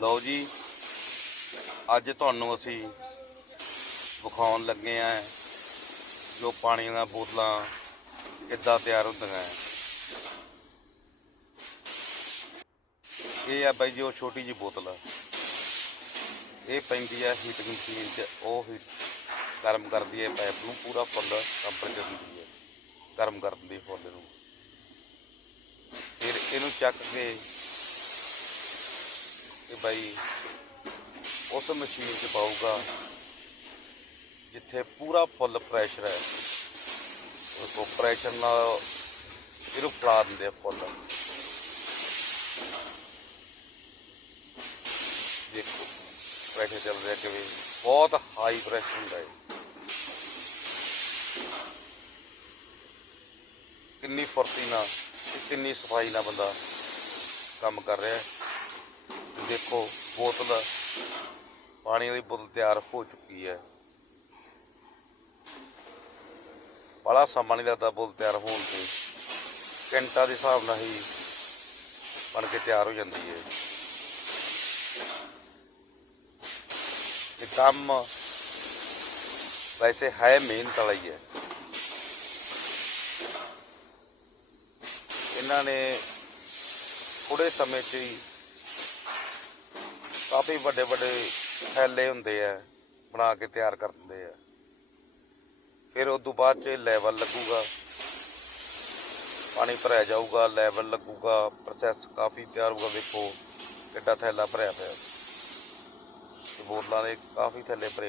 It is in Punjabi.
ਲਓ ਜੀ, ਅੱਜ ਤੁਹਾਨੂੰ ਅਸੀਂ ਵਿਖਾਉਣ ਲੱਗੇ ਆ ਜੋ ਪਾਣੀ ਦੀਆਂ ਬੋਤਲਾਂ ਕਿੱਦਾਂ ਤਿਆਰ ਹੁੰਦੀਆਂ ਹੈ। ਇਹ ਆ ਬਾਈ ਜੀ, ਉਹ ਛੋਟੀ ਜੀ ਬੋਤਲ ਇਹ ਪੈਂਦੀ ਆ ਹੀਟਿੰਗ ਮਸ਼ੀਨ 'ਚ, ਉਹ ਹੀ ਗਰਮ ਕਰਦੀ ਹੈ ਪਾਈਪ ਨੂੰ, ਪੂਰਾ ਫੁੱਲ ਟੈਂਪਰੇਚਰ ਦਿੰਦੀ ਹੈ। ਗਰਮ ਕਰ ਦਿੰਦੀ ਹੈ ਫੁੱਲ ਨੂੰ। ਫਿਰ ਇਹਨੂੰ ਚੱਕ ਕੇ ਤੇ ਬਾਈ ਉਸ ਮਸ਼ੀਨ 'ਚ ਪਾਊਗਾ ਜਿੱਥੇ ਪੂਰਾ ਫੁੱਲ ਪ੍ਰੈਸ਼ਰ ਹੈ। ਉਹ ਪ੍ਰੈਸ਼ਰ ਨਾਲ ਇਹਨੂੰ ਫਲਾ ਦਿੰਦੇ ਆ ਫੁੱਲ। ਦੇਖੋ ਪ੍ਰੈਸ਼ਰ ਚੱਲ ਰਿਹਾ ਕਿਵੇਂ। ਬਹੁਤ ਹਾਈ ਪ੍ਰੈਸ਼ਰ ਹੁੰਦਾ ਹੈ ਕਿੰਨੀ ਫੁਰਤੀ ਨਾਲ ਤੇ ਕਿੰਨੀ ਸਫ਼ਾਈ ਨਾਲ ਬੰਦਾ ਕੰਮ ਕਰ ਰਿਹਾ ਹੈ। ਦੇਖੋ, ਬੋਤਲ ਪਾਣੀ ਵਾਲੀ ਬੋਤਲ ਤਿਆਰ ਹੋ ਚੁੱਕੀ ਹੈ। ਬੜਾ ਸਮਾਂ ਨਹੀਂ ਲੱਗਦਾ ਬੋਤਲ ਤਿਆਰ ਹੋਣ ਤੇ। ਘੰਟਾ ਦੇ ਹਿਸਾਬ ਨਾਲ ਹੀ ਬਣ ਕੇ ਤਿਆਰ ਹੋ ਜਾਂਦੀ ਹੈ। ਇਹ ਕੰਮ ਵੈਸੇ ਹੈ ਮਿਹਨਤ ਵਾਲਾ ਹੀ ਹੈ। ਇਹਨਾਂ ਨੇ ਥੋੜੇ ਸਮੇਂ 'ਚ ਹੀ ਕਾਫੀ ਵੱਡੇ ਵੱਡੇ ਥੈਲੇ ਹੁੰਦੇ ਆ, ਬਣਾ ਕੇ ਤਿਆਰ ਕਰ ਦਿੰਦੇ ਆ। ਫਿਰ ਉਸ ਤੋਂ ਬਾਅਦ 'ਚ ਲੈਵਲ ਲੱਗੂਗਾ। ਪਾਣੀ ਭਰਿਆ ਜਾਊਗਾ ਲੈਵਲ ਲੱਗੂਗਾ ਪ੍ਰੋਸੈਸ ਕਾਫੀ ਤਿਆਰ ਹੋਊਗਾ। ਦੇਖੋ ਕਿੱਡਾ ਥੈਲਾ ਭਰਿਆ ਪਿਆ। ਤੇ ਬੋਤਲਾਂ ਦੇ ਕਾਫੀ ਥੈਲੇ ਭਰੇ